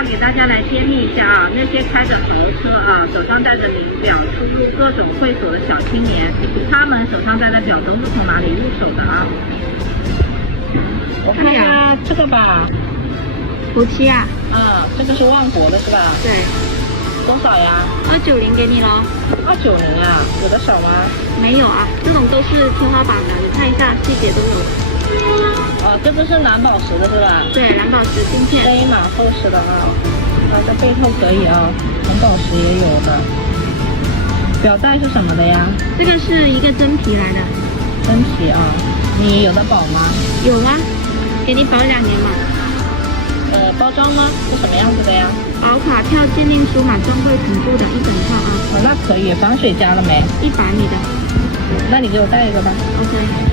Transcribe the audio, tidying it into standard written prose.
上给大家来揭秘一下啊，那些开着豪车啊，手上戴着名表、出入各种会所的小青年，他们手上戴的表都是从哪里入手的啊？我看一下这个吧。夫妻啊？这个是万国的是吧？对。多少呀290给你咯。290啊，有的少吗？没有啊，这种都是天花板的，你看一下细节都有。这个是蓝宝石的是吧？对，蓝宝石镜片。飞马厚实的啊。这背后可以啊，红宝石也有的。表带是什么的呀？这个是一个真皮来的。真皮啊，你有的保吗？有啊，给你保2年嘛。包装呢是什么样子的呀？保卡票、鉴定书码、专柜同步的一整套啊。那可以，防水加了没？100米的。那你给我带一个吧。OK。